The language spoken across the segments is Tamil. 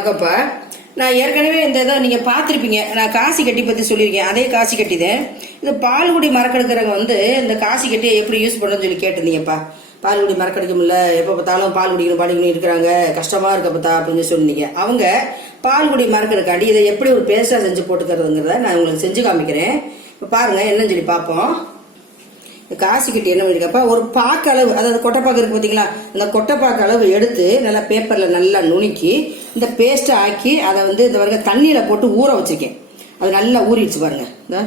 வணக்கம்ப்பா. நான் ஏற்கனவே இந்த இதை நீங்கள் பார்த்துருப்பீங்க. நான் காசி கட்டி பற்றி சொல்லியிருக்கேன். அதே காசி கட்டி தான். இந்த பால்குடி மரக்கெடுக்கிறவங்க இந்த காசி கட்டியை எப்படி யூஸ் பண்ணுறதுன்னு சொல்லி கேட்டிருந்தீங்கப்பா. பால்குடி மரக்கடிக்க முடியல, எப்போ பார்த்தாலும் பால் குடிக்கணும் இருக்கிறாங்க, கஷ்டமாக இருக்க பார்த்தா அப்படின்னு சொன்னீங்க. அவங்க பால்குடி மரக்கெடுக்காண்டி இதை எப்படி ஒரு பேஸ்டாக செஞ்சு போட்டுக்கிறதுங்கிறத நான் உங்களுக்கு செஞ்சு காமிக்கிறேன். இப்போ பாருங்கள் என்னன்னு சொல்லி பார்ப்போம். காசி கட்டி என்ன பண்ணிருக்கப்பா, ஒரு பாக்கு அளவு, அதாவது கொட்டைப்பாக்கு இருக்கு பார்த்தீங்களா, அந்த கொட்டைப்பாக்கு அளவு எடுத்து நல்லா பேப்பரில் நல்லா நுணுக்கி இந்த பேஸ்ட்டை ஆக்கி அதை இந்த வரைக்கும் தண்ணியில் போட்டு ஊற வச்சிருக்கேன். அது நல்லா ஊறிடுச்சு பாருங்க. இந்த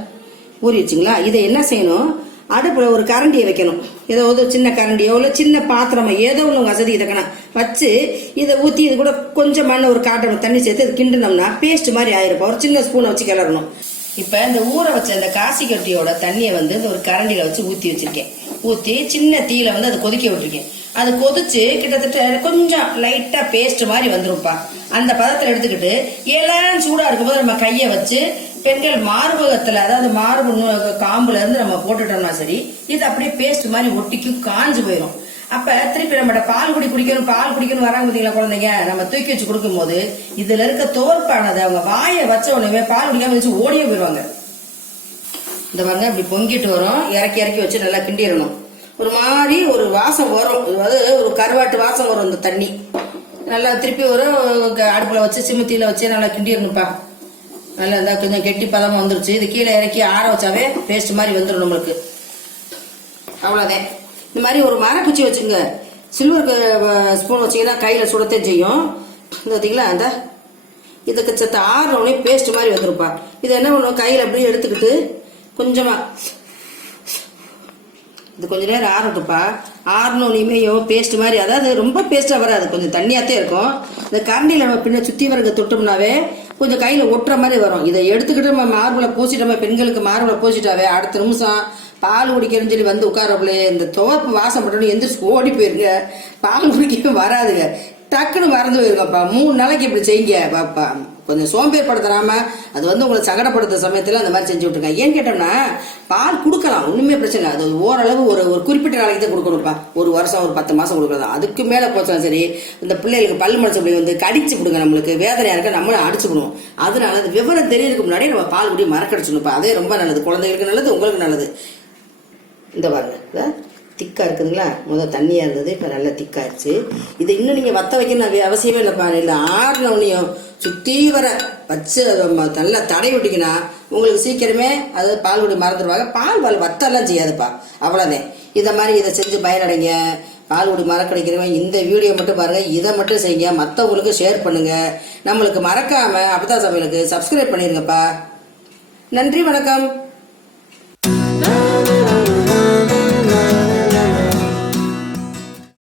ஊறிடுச்சிங்களா. இதை என்ன செய்யணும், அடுப்பில் ஒரு கரண்டியை வைக்கணும். ஏதோ ஒரு சின்ன கரண்டியோ இல்லை சின்ன பாத்திரமோ ஏதோ ஒன்று வசதி இருக்கணும் வச்சு இதை ஊற்றி இது கூட கொஞ்சம் மண் ஒரு காட்டணும் தண்ணி சேர்த்து இது கிண்டினோம்னா பேஸ்ட் மாதிரி ஆயிருப்போம். ஒரு சின்ன ஸ்பூனை வச்சு கிளறணும். இப்போ இந்த ஊற வச்ச இந்த காசி கட்டியோட தண்ணியை இந்த ஒரு கரண்டியில் வச்சு ஊற்றி வச்சிருக்கேன். ஊற்றி சின்ன தீயில அதை கொதிக்க விட்டுருக்கேன். அது கொதிச்சு கிட்டத்தட்ட கொஞ்சம் லைட்டாக பேஸ்ட் மாதிரி வந்துருப்பா. அந்த பதத்தில் எடுத்துக்கிட்டு எல்லாம் சூடாக இருக்கும்போது நம்ம கையை வச்சு பெண்கள் மார்பகத்தில், அதாவது மார்பு காம்புல இருந்து நம்ம போட்டுட்டோம்னா சரி, இது அப்படியே பேஸ்ட் மாதிரி ஒட்டிக்கும், காஞ்சு போயிடும். அப்ப திருப்பி நம்ம பால் குடிக்கணும் வராங்க பார்த்தீங்களா குழந்தைங்க, நம்ம தூக்கி வச்சு கொடுக்கும் போது இதுல இருக்க தோற்பானது அவங்க வாயை வச்ச உடனே பால் குடிக்காம வச்சு ஓடியே போயிடுவாங்க. இந்த பாருங்க இப்படி பொங்கிட்டு வரும். இறக்கி வச்சு நல்லா கிண்டிடணும். ஒரு மாதிரி ஒரு வாசம் வரும், அதாவது ஒரு கருவாட்டு வாசம் வரும். இந்த தண்ணி நல்லா திருப்பி ஒரு அடுப்புல வச்சு சிமுத்தியில வச்சு நல்லா கிண்டிடணும்ப்பா. நல்லா இருந்தா கொஞ்சம் கெட்டி பதமா வந்துருச்சு. இது கீழே இறக்கி ஆற வச்சாவே பேஸ்ட் மாதிரி வந்துடும் நம்மளுக்கு. அவ்வளோதான். இந்த மாதிரி ஒரு மரக்குச்சி வச்சுங்க, சில்வர் ஸ்பூன் வச்சிங்கன்னா கையில் சுடத்தே செய்யும். பார்த்தீங்களா, அந்த இதுக்கு சத்த ஆறுனோடனே பேஸ்ட் மாதிரி வந்துருப்பா. இதை என்ன பண்ணுவோம், கையில் அப்படியே எடுத்துக்கிட்டு கொஞ்சமாக இது கொஞ்ச நேரம் ஆறட்டுப்பா. ஆறுனோனையுமே பேஸ்ட் மாதிரி, அதாவது ரொம்ப பேஸ்ட்டாக வராது, கொஞ்சம் தண்ணியாகத்தே இருக்கும். இந்த கரண்டியில் நம்ம பின்ன சுற்றி வரங்க தொட்டோம்னாவே கொஞ்சம் கையில் ஒட்டுற மாதிரி வரும். இதை எடுத்துக்கிட்டு நம்ம மார்பில் பூசிட்டோம், பெண்களுக்கு மார்பில் பூசிட்டாவே அடுத்த நிமிஷம் பால் குடிக்கிறேன்னு சொல்லி உட்காரப்பிள்ளையே இந்த துவப்பு வாசம் பண்ணணும், எந்திரிச்சு ஓடி போயிருங்க. பால் குடிக்க வராதுங்க, டக்குன்னு மறந்து போயிருக்கப்பா. 3 நாளைக்கு இப்படி செய்யுங்க பாப்பா. கொஞ்சம் சோம்பேற்படுத்துறாம அது உங்களை சங்கடப்படுத்த சமயத்தில் அந்த மாதிரி செஞ்சு விட்டுருங்க. ஏன்னு கேட்டோம்னா பால் கொடுக்கலாம், ஒண்ணுமே பிரச்சனை. அது ஓரளவு ஒரு குறிப்பிட்ட நாளைக்கு தான் கொடுக்கணும்ப்பா. ஒரு வருஷம் ஒரு 10 மாசம் கொடுக்கலாம். அதுக்கு மேல போச்சாலும் சரி, இந்த பிள்ளைகளுக்கு பல் முளைச்ச கடிச்சு கொடுங்க, நம்மளுக்கு வேதனையா இருக்க நம்மளும் அடிச்சுக்கணும். அதனால அது விவரம் தெரியறதுக்கு முன்னாடி நம்ம பால் குடி மறக்கடிச்சணும்ப்பா. அதே ரொம்ப நல்லது, குழந்தைகளுக்கு நல்லது, உங்களுக்கு நல்லது. இந்த பாருங்க திக்கா இருக்குதுங்களா, முதல் தண்ணியா இருந்தது, இப்ப நல்லா திக்காயிருச்சு. இது இன்னும் நீங்க வத்த வைக்கணும் அவசியமே இல்லைப்பா. இல்லை ஆறுனவனையும் சுத்தி வர வச்சு நல்லா தடை விட்டீங்கன்னா உங்களுக்கு சீக்கிரமே அது பால் குடி மறந்துடுவாங்க. பால் வத்தெல்லாம் செய்யாதுப்பா. அவ்வளோதான். இதை மாதிரி இதை செஞ்சு பயனடைங்க. பால் குடி மறக்கடிக்கிறவங்க இந்த வீடியோ மட்டும் பாருங்க, இதை மட்டும் செய்யுங்க, மற்றவங்களுக்கு ஷேர் பண்ணுங்க. நம்மளுக்கு மறக்காம அப்பதா சமையலுக்கு சப்ஸ்கிரைப் பண்ணிருங்கப்பா. நன்றி, வணக்கம்.